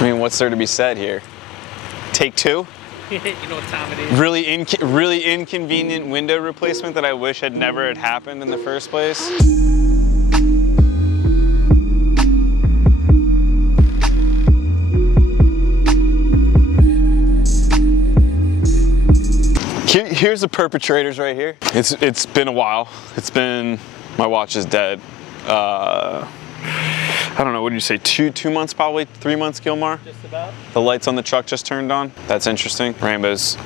I mean, what's there to be said here? Take two? You know what time it is. Really inconvenient window replacement that I wish had never had happened in the first place. Here's the perpetrators right here. It's been a while. My watch is dead. I don't know, what did you say, two months probably, 3 months, Gilmar? Just about. The lights on the truck just turned on. That's interesting. Rambo's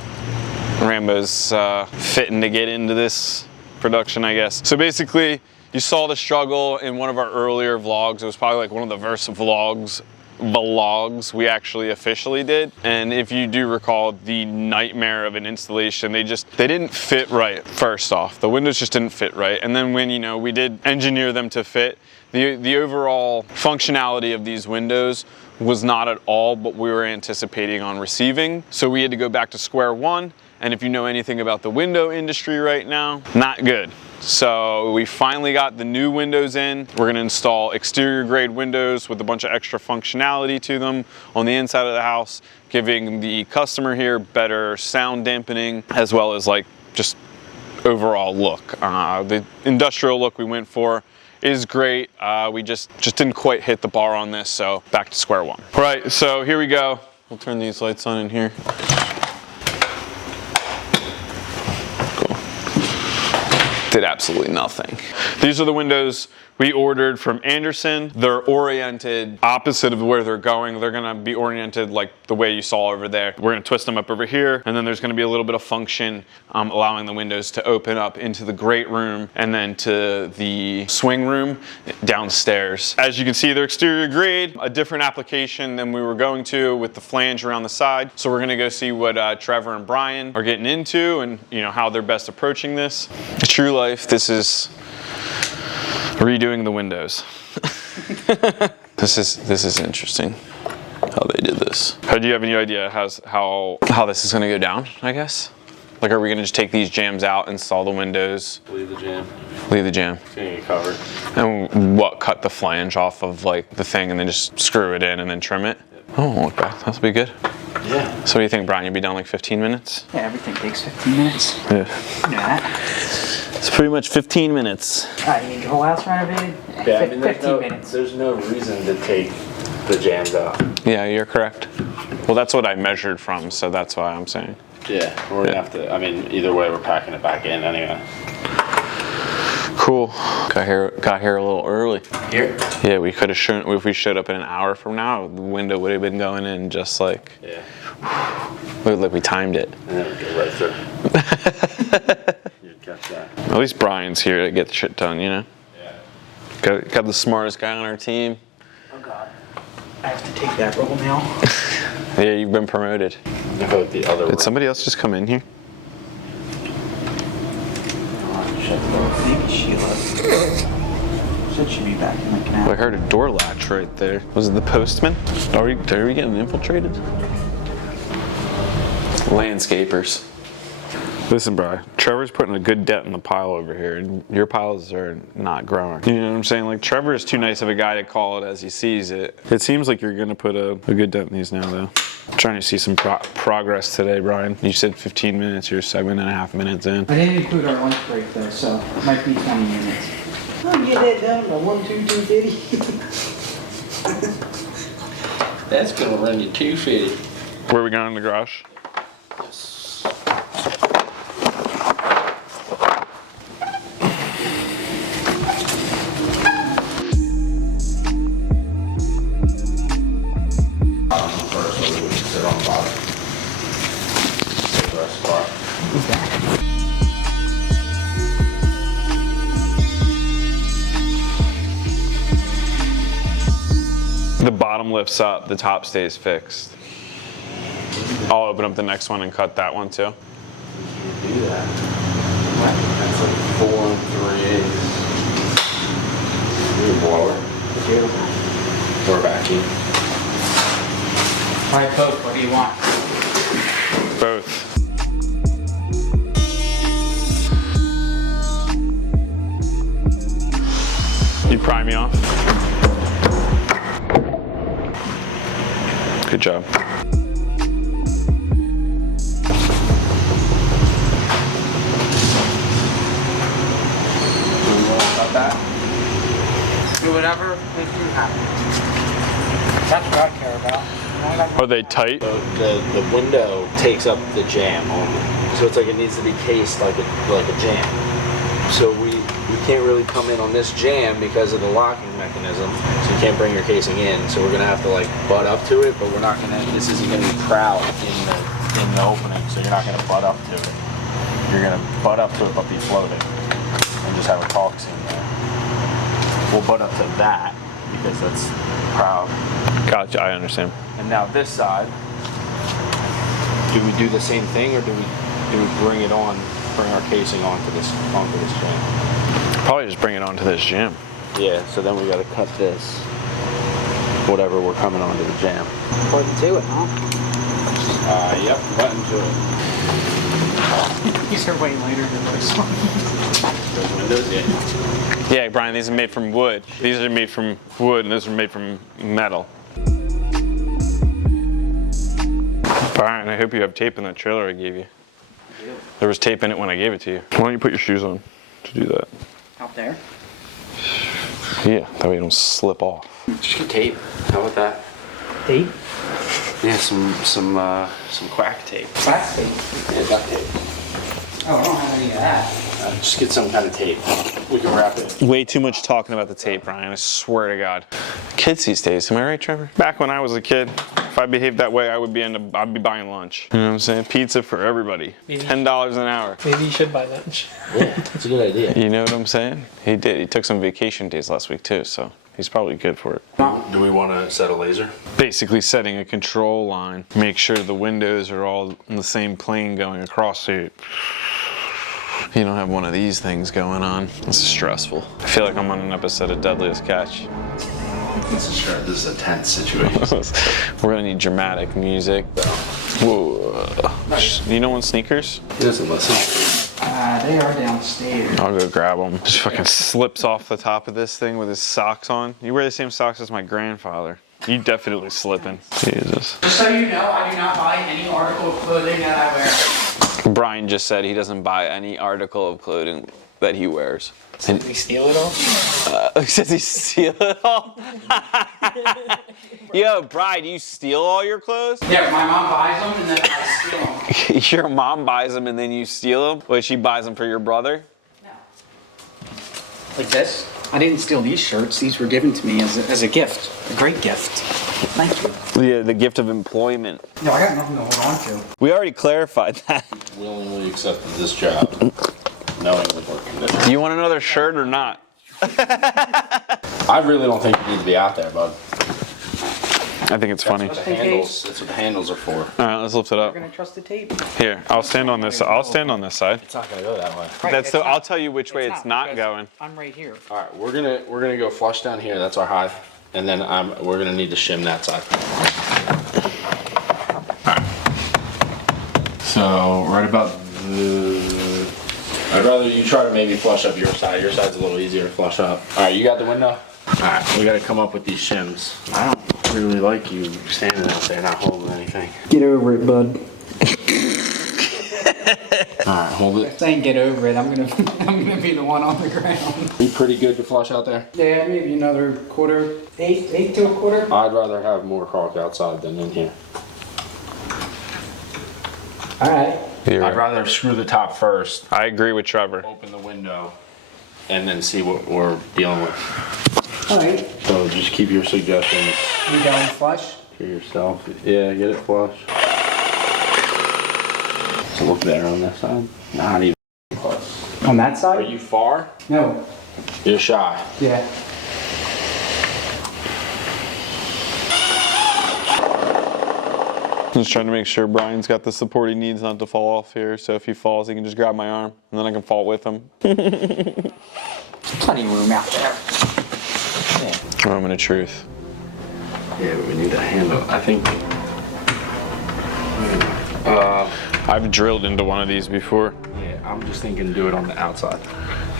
fitting to get into this production, I guess. So basically, you saw the struggle in one of our earlier vlogs. It was probably like one of the first vlogs we actually officially did. And if you do recall, the nightmare of an installation, they didn't fit right. First off, the windows just didn't fit right. And then when, we did engineer them to fit, the overall functionality of these windows was not at all what we were anticipating on receiving. So we had to go back to square one. And if you know anything about the window industry right now, not good. So we finally got the new windows in. We're gonna install exterior grade windows with a bunch of extra functionality to them on the inside of the house, giving the customer here better sound dampening, as well as like just overall look. The industrial look we went for is great. We just didn't quite hit the bar on this, so back to square one. All right, so here we go. We'll turn these lights on in here. Did absolutely nothing. These are the windows we ordered from Anderson. They're oriented opposite of where they're going. They're gonna be oriented like the way you saw over there. We're gonna twist them up over here, and then there's gonna be a little bit of function allowing the windows to open up into the great room and then to the swing room downstairs. As you can see, they're exterior grade, a different application than we were going to with the flange around the side. So we're gonna go see what Trevor and Brian are getting into and how they're best approaching this. True life, this is redoing the windows. This is interesting how they did this. Do you have any idea how this is gonna go down, I guess? Like, are we gonna just take these jams out, install the windows? Leave the jam. Leave the jam. It's gonna get covered. And what, cut the flange off of like the thing and then just screw it in and then trim it? Yep. Oh, look back, that'll be good. Yeah. So what do you think, Brian? You'll be done like 15 minutes? Yeah, everything takes 15 minutes. Yeah. You know that. It's pretty much 15 minutes. You need your whole house renovated? Yeah, I mean, 15 minutes. There's no reason to take the jams out. Yeah, you're correct. Well, that's what I measured from, so that's why I'm saying. Yeah, we're gonna have to, I mean, either way, we're packing it back in anyway. Cool. Got here a little early. Here? Yeah, we could have shown, if we showed up in an hour from now, the window would have been going in just like, yeah. Like we timed it. And then we go right through. You'd catch that. At least Brian's here to get the shit done, Yeah. Got the smartest guy on our team. Oh God. I have to take that role now. Yeah, you've been promoted. How about the other Did somebody else just come in here? Maybe Sheila. Said she'd be back in like an Well, I hour. heard a door latch right there. Was it the postman? Are we getting infiltrated? Landscapers. Listen, bro, Trevor's putting a good dent in the pile over here, and your piles are not growing. You know what I'm saying? Like, Trevor is too nice of a guy to call it as he sees it. It seems like you're gonna put a good dent in these now, though. I'm trying to see some progress today, Brian. You said 15 minutes, you're 7.5 minutes in. I didn't include our lunch break though, so it might be 20 minutes. I'll get that done by 2:50. That's gonna run you $250. Where are we going in the garage? The bottom lifts up, the top stays fixed. I'll open up the next one and cut that one too. Do that. That's like 4 3/8. Need a blower. Or vacuum. Alright, Pope, what do you want? Both. You pry me off? Good job. About that. Do whatever makes you happy. That's what I care about. Are they tight? The window takes up the jamb only, so it's like it needs to be cased like a jamb. So we can't really come in on this jamb because of the locking mechanism. So you can't bring your casing in. So we're gonna have to like butt up to it, but we're not gonna. This isn't gonna be proud in the opening, so you're not gonna butt up to it. You're gonna butt up to it, but be floating, and just have a caulk seam there. We'll butt up to that because that's proud. Gotcha, I understand. And now this side, do we do the same thing, or do we bring it on, bring our casing onto this jam? Probably just bring it onto this jam. Yeah. So then we got to cut this, whatever we're coming onto the jam. Button to it, huh? Yep. Button to it. These are way later than this one. Those windows, yeah. Yeah, Brian, these are made from wood. These are made from wood, and those are made from metal. Brian, I hope you have tape in that trailer I gave you. I do. There was tape in it when I gave it to you. Why don't you put your shoes on to do that? Out there? Yeah, that way you don't slip off. Just get tape. How about that? Tape? Yeah, some quack tape. Wax tape. Yeah, duct tape. Oh, I don't have any of that. Just get some kind of tape. We can wrap it. Way too much talking about the tape, Brian. I swear to God. Kids these days, am I right, Trevor? Back when I was a kid, if I behaved that way, I'd be buying lunch. You know what I'm saying? Pizza for everybody. Maybe. $10 an hour. Maybe you should buy lunch. Yeah, that's a good idea. You know what I'm saying? He did. He took some vacation days last week too, so he's probably good for it. Do we want to set a laser? Basically setting a control line. Make sure the windows are all in the same plane going across so you don't have one of these things going on. This is stressful. I feel like I'm on an episode of Deadliest Catch. This is a tense situation. We're gonna need dramatic music. Whoa. You don't want sneakers? He doesn't listen. They are downstairs. I'll go grab them. Just fucking slips off the top of this thing with his socks on. You wear the same socks as my grandfather. You definitely slipping. Jesus. Just so you know, I do not buy any article of clothing that I wear. Brian just said he doesn't buy any article of clothing that he wears. Did we steal it all? Does he steal it all? Yo, Brian, do you steal all your clothes? Yeah, my mom buys them and then I steal them. Your mom buys them and then you steal them? Wait, she buys them for your brother? No. Like this? I didn't steal these shirts. These were given to me as a gift. A great gift. Thank you. Yeah, the gift of employment. No, I got nothing to hold on to. We already clarified that. Willingly accepted this job, knowing the work conditions. Do you want another shirt or not? I really don't think you need to be out there, bud. I think it's funny. That's Just in case. what the handles are for. All right, let's lift it We're up. gonna trust the tape. Here, I'll stand on this. I'll stand on this side. It's not gonna go that way. Right, That's it's the. not- I'll tell you which way it's not because going. I'm right here. All right, we're gonna go flush down here. That's our high, and then we're gonna need to shim that side. All right. So right about the. I'd rather you try to maybe flush up your side. Your side's a little easier to flush up. All right, you got the window. All right, we gotta come up with these shims. I don't really like you standing out there not holding anything. Get over it, bud. All right, hold it. Saying get over it, I'm gonna be the one on the ground. Be pretty good to flush out there. Yeah, maybe another quarter, eighth to a quarter. I'd rather have more caulk outside than in here. All right. I'd rather screw the top first, I agree with Trevor. open the window, and then see what we're dealing with. All right. So just keep your suggestions You going flush? to yourself. Yeah, get it flush. Does it look better on this side? Not even close. On that Are side? you far? No. You're shy. Yeah. Just trying to make sure Brian's got the support he needs not to fall off here. So if he falls, he can just grab my arm, and then I can fall with him. Plenty of room out there. Moment of truth. Yeah, but we need a handle. I think. I've drilled into one of these before. Yeah, I'm just thinking do it on the outside.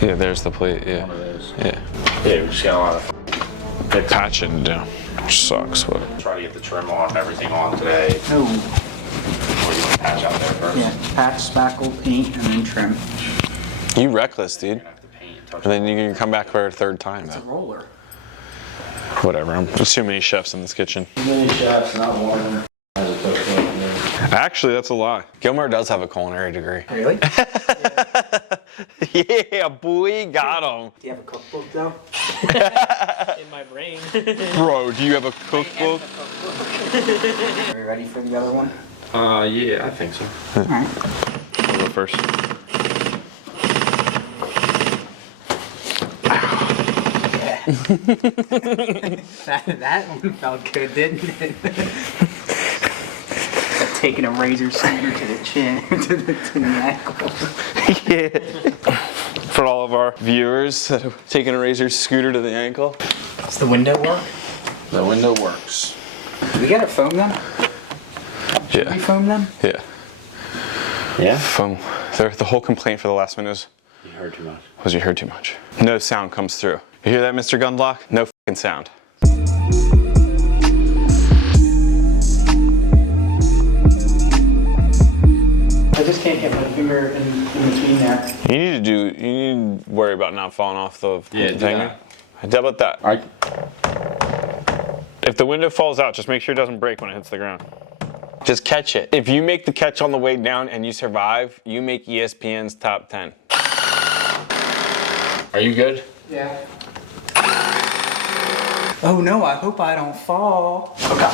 Yeah, there's the plate. Yeah. One of those. Yeah. Yeah, we just got a lot of. fix it. patching to do, which sucks, but. Try to get the trim off, everything on today. Oh, Or you want to patch out there first? yeah. Patch, spackle, paint, and then trim. You reckless, dude. You're gonna have to paint and touch And then you can come back for a third time, It's a though. roller. Whatever, I'm too many chefs in this kitchen. many chefs, not one. As a cook. Actually, that's a lie. Gilmore does have a culinary degree. Really? Yeah, boy, got him. Do you have a cookbook though? In my brain. Bro, do you have a cookbook? Are you ready for the other one? Yeah, I think so. All right. I'll go first. That one felt good, didn't it? Taking a razor scooter to the chin, to the ankle. Yeah. For all of our viewers that have taken a razor scooter to the ankle. Does the window work? The window works. We gotta foam them? We Yeah. foam them? Yeah. Yeah? Foam. The whole complaint for the last windows You heard too much. was you heard too much. No sound comes through. You hear that, Mr. Gunblock? No f***ing sound. I just can't get my finger in between there. You need to worry about not falling off the Yeah, do thing. that. How about that? Alright. If the window falls out, just make sure it doesn't break when it hits the ground. Just catch it. If you make the catch on the way down and you survive, you make ESPN's top 10. Are you good? Yeah. Oh no, I hope I don't fall. Okay.